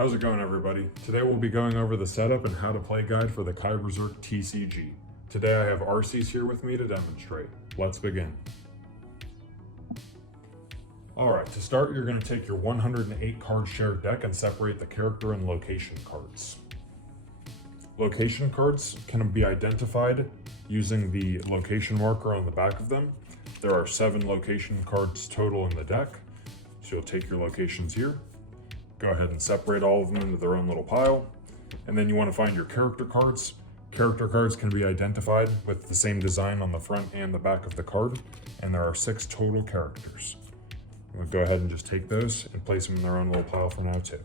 How's it going, everybody? Today we'll be going over the setup and how to play guide for the Berserk TCG. Today I have Arceus here with me to demonstrate. Let's begin. Alright, to start you're going to take your 108 card shared deck and separate the character and location cards. Location cards can be identified using the location marker on the back of them. There are 7 location cards total in the deck, so you'll take your locations here. Go ahead and separate all of them into their own little pile. And then you want to find your character cards. Character cards can be identified with the same design on the front and the back of the card. And there are 6 total characters. We'll go ahead and just take those and place them in their own little pile for now too.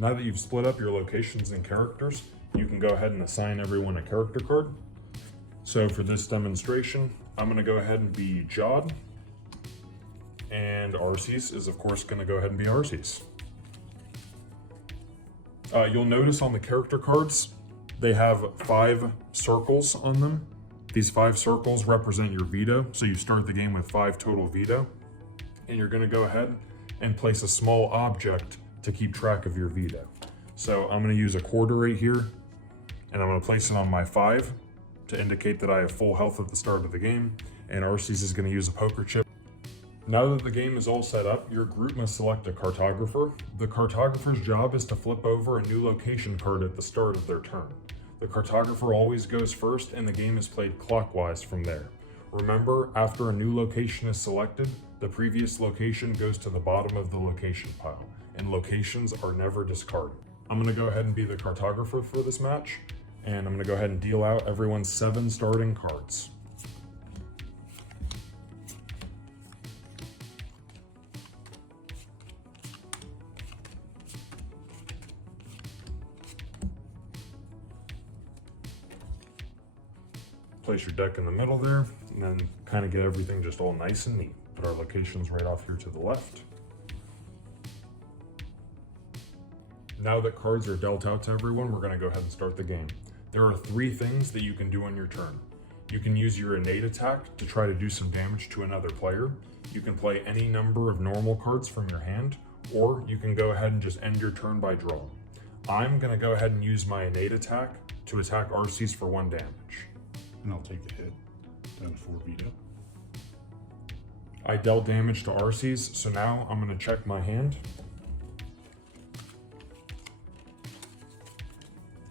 Now that you've split up your locations and characters, you can go ahead and assign everyone a character card. So for this demonstration, I'm going to go ahead and be Jod. And Arceus is of course going to go ahead and be Arceus. You'll notice on the character cards, they have 5 circles on them. These 5 circles represent your veto, so you start the game with 5 total veto. And you're going to go ahead and place a small object to keep track of your veto. So I'm going to use a quarter right here, and I'm going to place it on my 5 to indicate that I have full health at the start of the game, and Arceus is going to use a poker chip. Now that the game is all set up, your group must select a cartographer. The cartographer's job is to flip over a new location card at the start of their turn. The cartographer always goes first and the game is played clockwise from there. Remember, after a new location is selected, the previous location goes to the bottom of the location pile, and locations are never discarded. I'm going to go ahead and be the cartographer for this match, and I'm going to go ahead and deal out everyone's 7 starting cards. Place your deck in the middle there, and then kind of get everything just all nice and neat. Put our locations right off here to the left. Now that cards are dealt out to everyone, we're going to go ahead and start the game. There are 3 things that you can do on your turn. You can use your innate attack to try to do some damage to another player. You can play any number of normal cards from your hand, or you can go ahead and just end your turn by draw. I'm going to go ahead and use my innate attack to attack Arceus for 1 damage. And I'll take the hit, down to 4 veto. I dealt damage to Arceus, so now I'm going to check my hand.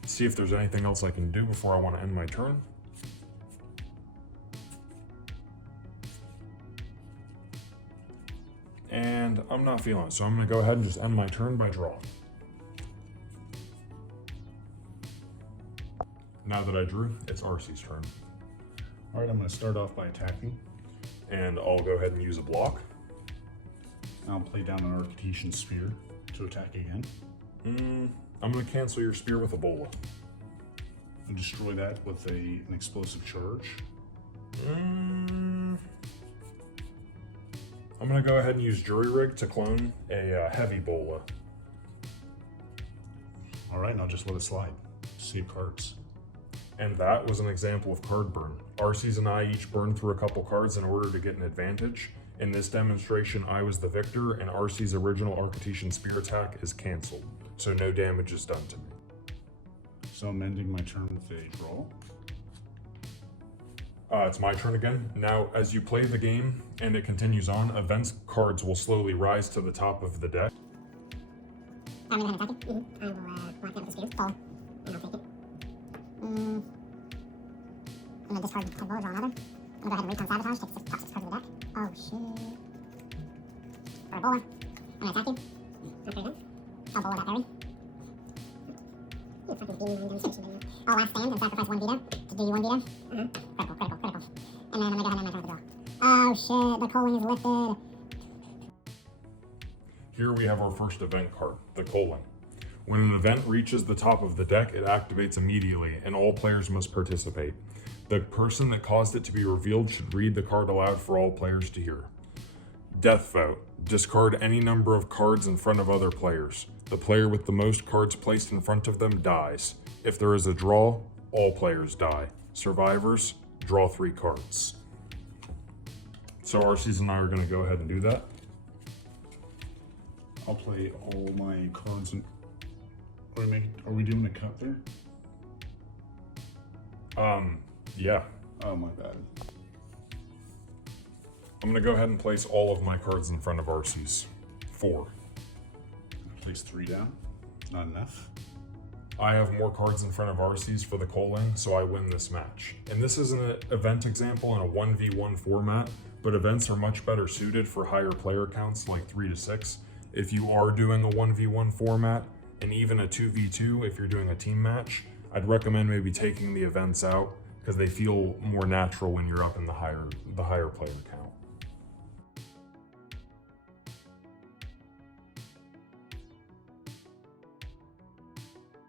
See if there's anything else I can do before I want to end my turn. And I'm not feeling it, so I'm going to go ahead and just end my turn by draw. Now that I drew, it's Arceus' turn. All right, I'm going to start off by attacking. And I'll go ahead and use a block. I'll play down an Arctesian Spear to attack again. I'm going to cancel your spear with a bola. And destroy that with an explosive charge. I'm going to go ahead and use Jury Rig to clone a heavy bola. All right, and I'll just let it slide. Save cards. And that was an example of card burn. Arceus and I each burned through a couple cards in order to get an advantage. In this demonstration, I was the victor, and Arceus' original Arctesian Spear attack is cancelled, so no damage is done to me. So I'm ending my turn with a draw. It's my turn again. Now, as you play the game and it continues on, events cards will slowly rise to the top of the deck. I'm going to attack it. I will block that with a spear. Fall. And I'll take it. I'm going to discard a bola, draw another. I'm going to go ahead and recon sabotage, take 6 top 6 cards of the deck. Oh shit. For a bola. I'm going to attack you. After again. I'll bola that berry. You fucking beam demonstration video. I'll last stand and sacrifice 1 veto to do you 1 veto. Critical. And then I'm going to go ahead and end my turn with a draw. Oh shit, the colon is lifted. Here we have our first event card, the colon. When an event reaches the top of the deck, it activates immediately, and all players must participate. The person that caused it to be revealed should read the card aloud for all players to hear. Death Vote. Discard any number of cards in front of other players. The player with the most cards placed in front of them dies. If there is a draw, all players die. Survivors, draw 3 cards. So Arceus and I are going to go ahead and do that. I'll play all my cards and. Are we doing a cut there? Yeah. Oh, my bad. I'm gonna go ahead and place all of my cards in front of Arcee's. 4. Place 3 down. Not enough. I have more cards in front of Arcee's for the Coling, so I win this match. And this is an event example in a 1v1 format, but events are much better suited for higher player counts, like 3 to 6. If you are doing a 1v1 format, and even a 2v2 if you're doing a team match, I'd recommend maybe taking the events out because they feel more natural when you're up in the higher player count.